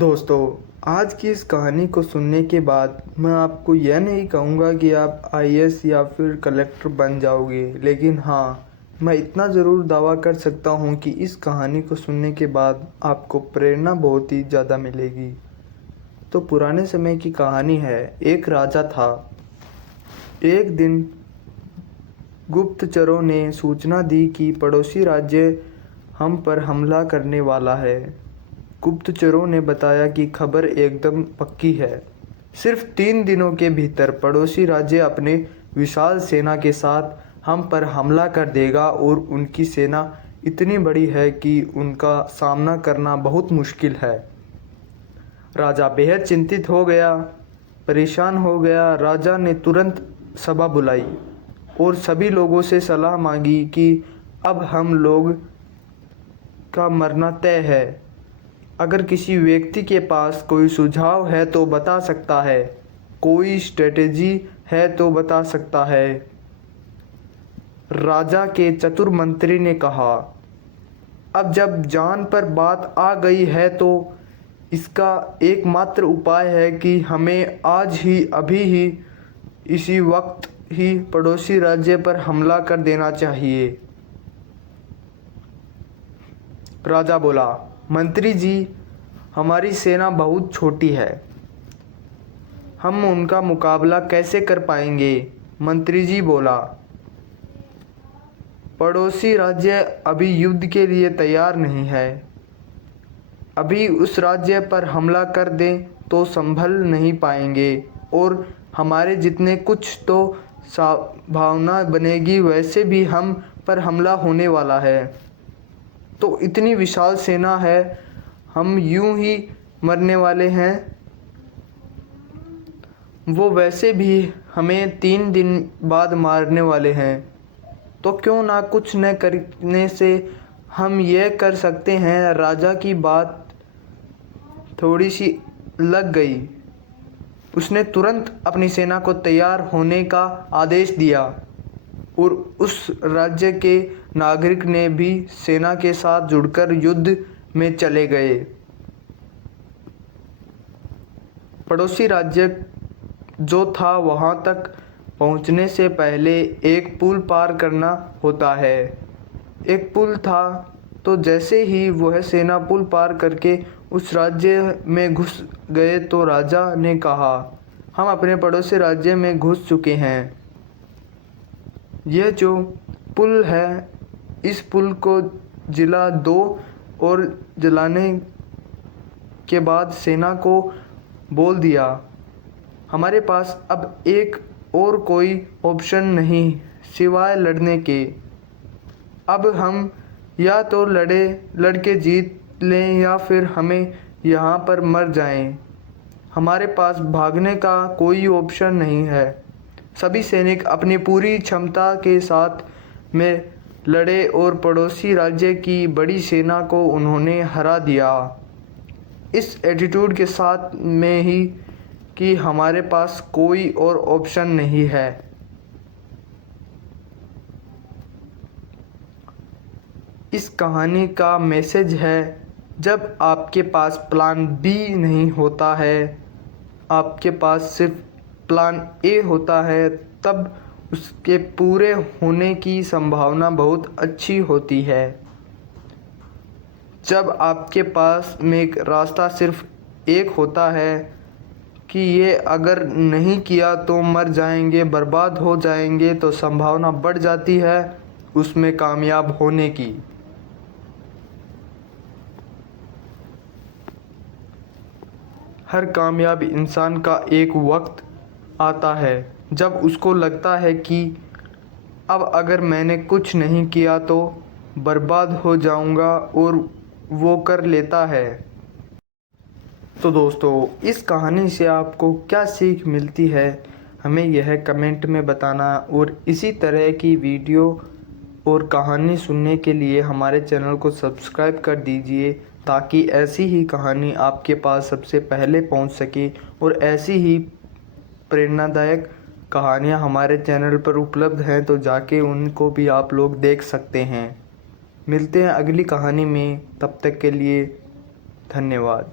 दोस्तों, आज की इस कहानी को सुनने के बाद मैं आपको यह नहीं कहूँगा कि आप आईएएस या फिर कलेक्टर बन जाओगे, लेकिन हाँ, मैं इतना ज़रूर दावा कर सकता हूँ कि इस कहानी को सुनने के बाद आपको प्रेरणा बहुत ही ज़्यादा मिलेगी। तो पुराने समय की कहानी है। एक राजा था। एक दिन गुप्तचरों ने सूचना दी कि पड़ोसी राज्य हम पर हमला करने वाला है। गुप्तचरों ने बताया कि खबर एकदम पक्की है। सिर्फ 3 दिनों के भीतर पड़ोसी राज्य अपने विशाल सेना के साथ हम पर हमला कर देगा और उनकी सेना इतनी बड़ी है कि उनका सामना करना बहुत मुश्किल है। राजा बेहद चिंतित हो गया, परेशान हो गया। राजा ने तुरंत सभा बुलाई और सभी लोगों से सलाह मांगी कि अब हम लोग का मरना तय है। अगर किसी व्यक्ति के पास कोई सुझाव है तो बता सकता है, कोई स्ट्रेटेजी है तो बता सकता है। राजा के चतुर मंत्री ने कहा, अब जब जान पर बात आ गई है तो इसका एकमात्र उपाय है कि हमें आज ही, अभी ही, इसी वक्त ही पड़ोसी राज्य पर हमला कर देना चाहिए। राजा बोला, मंत्री जी, हमारी सेना बहुत छोटी है, हम उनका मुकाबला कैसे कर पाएंगे? मंत्री जी बोला, पड़ोसी राज्य अभी युद्ध के लिए तैयार नहीं है। अभी उस राज्य पर हमला कर दें तो संभल नहीं पाएंगे और हमारे जितने कुछ तो संभावना बनेगी, वैसे भी हम पर हमला होने वाला है। तो इतनी विशाल सेना है, हम यूं ही मरने वाले हैं। वो वैसे भी हमें 3 दिन बाद मारने वाले हैं। तो क्यों ना कुछ न करने से हम यह कर सकते हैं। राजा की बात थोड़ी सी लग गई। उसने तुरंत अपनी सेना को तैयार होने का आदेश दिया और उस राज्य के नागरिक ने भी सेना के साथ जुड़कर युद्ध में चले गए। पड़ोसी राज्य जो था, वहां तक पहुंचने से पहले एक पुल पार करना होता है। एक पुल था, तो जैसे ही वह सेना पुल पार करके उस राज्य में घुस गए तो राजा ने कहा, हम अपने पड़ोसी राज्य में घुस चुके हैं। यह जो पुल है, इस पुल को जिला दो और जलाने के बाद सेना को बोल दिया, हमारे पास अब एक और कोई ऑप्शन नहीं सिवाय लड़ने के। अब हम या तो लड़ के जीत लें या फिर हमें यहाँ पर मर जाएं। हमारे पास भागने का कोई ऑप्शन नहीं है। सभी सैनिक अपनी पूरी क्षमता के साथ में लड़े और पड़ोसी राज्य की बड़ी सेना को उन्होंने हरा दिया। इस एटीट्यूड के साथ में ही कि हमारे पास कोई और ऑप्शन नहीं है। इस कहानी का मैसेज है, जब आपके पास प्लान बी नहीं होता है, आपके पास सिर्फ प्लान ए होता है, तब उसके पूरे होने की संभावना बहुत अच्छी होती है। जब आपके पास में एक रास्ता सिर्फ एक होता है कि ये अगर नहीं किया तो मर जाएंगे, बर्बाद हो जाएंगे, तो संभावना बढ़ जाती है उसमें कामयाब होने की। हर कामयाब इंसान का एक वक्त आता है जब उसको लगता है कि अब अगर मैंने कुछ नहीं किया तो बर्बाद हो जाऊंगा, और वो कर लेता है। तो दोस्तों, इस कहानी से आपको क्या सीख मिलती है, हमें यह कमेंट में बताना। और इसी तरह की वीडियो और कहानी सुनने के लिए हमारे चैनल को सब्सक्राइब कर दीजिए, ताकि ऐसी ही कहानी आपके पास सबसे पहले पहुंच सके। और ऐसी ही प्रेरणादायक कहानियां हमारे चैनल पर उपलब्ध हैं, तो जाके उनको भी आप लोग देख सकते हैं। मिलते हैं अगली कहानी में, तब तक के लिए धन्यवाद।